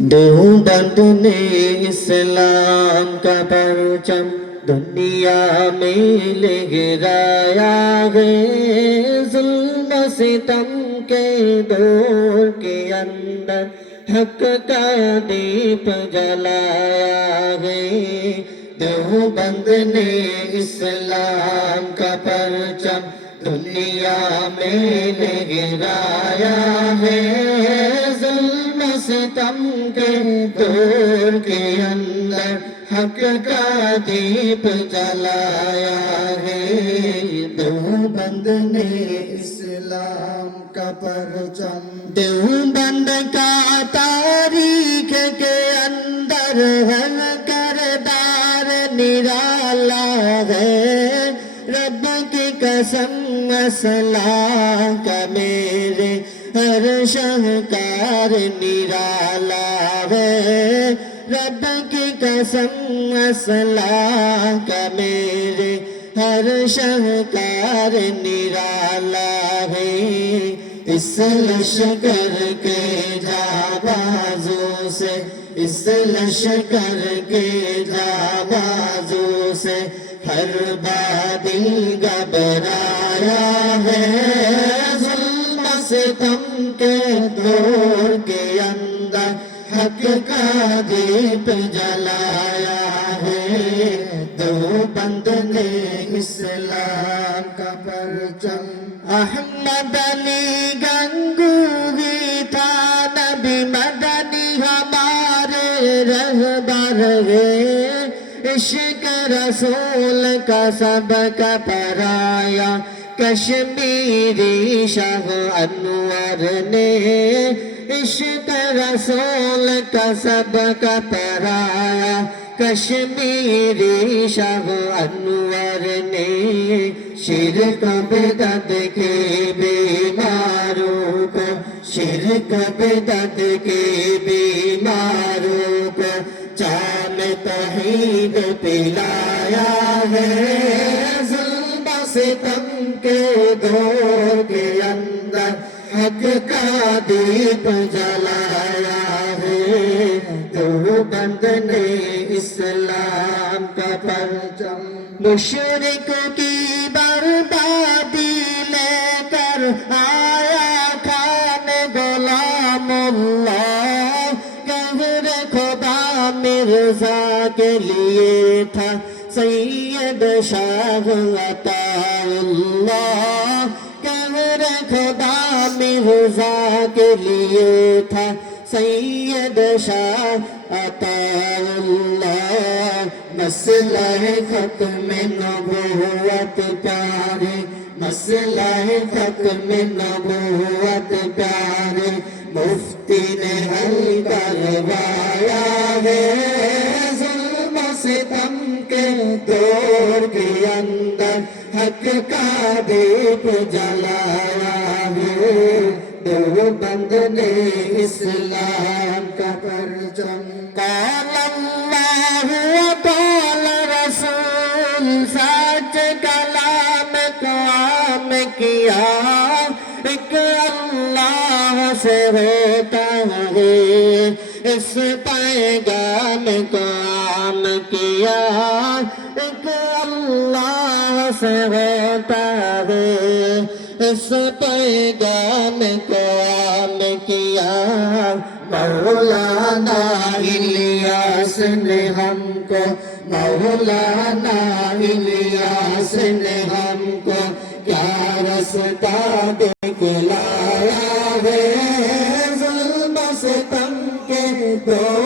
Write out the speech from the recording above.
देवबंद ने इस्लाम का परचम दुनिया में लहराया है। जुल्म सितम के दौर के अंदर हक का दीप जलाया है। देवबंद ने इस्लाम का परचम दुनिया में लहराया है। जुल्म सितम के दौर के अंदर हक का दीप जलाया है। देवबंद ने इस्लाम का परचम देवबंद का तारीख के अंदर है करदार निराला है। रब की कसम असलाह का मेरे हर शहकार निराला है। रब की कसम असलाह का मेरे हर शहकार निराला है। इस लश्कर के जाबाजों से इस लश्कर के जाबाजों से हर बादल घबराया है। जुल्म सितम के दौर के अंदर हक का दीप जलाया है। देवबंद ने इस्लाम का परचम अहमद अली गंगूही था नबी मदनी हमारे रहबर है। इश्क रसूल का सबका पराया कश्मीरी शाह अनवर ने। इश्क रसूल का सबका पराया कश्मीरी शाह अनवर ने। शिरक बिदअत के बीमारों को शिरक बिदअत के बीमारों को जाम तौहीद पिलाया है। जुल्म सितम के दौर के अंदर हक का दीप जलाया है। देवबंद ने इस्लाम का परचम मुशरिकों की बर्बादी लेकर आया खान गुलामुल्लाह। कहर खुदा मिर्जा के लिए था सैयद शाह अताउल्लाह। कहर खुदा मिर्जा के लिए था सैयद शाह अताउल्लाह। मसला-ए खत्म नबूवत प्यारे मसला-ए खत्म नबूवत प्यारे मुफ्ती ने हल करवाया है। जुल्म सितम के दौर के अंदर हक का दीप जलाया है। देवबंद ने इस्लाम का परचम क़ाल अल्लाह व क़ाल रसूल सच कलाम को आम किया। एक अल्लाह से होता है इस पैगाम को आम किया। एक अल्लाह से होता है इस पैगाम को आम किया। मौलाना इलियास ने हमको मौलाना इलियास ने हमको क्या रास्ता दिखलाया है। जुल्म सितम के दौर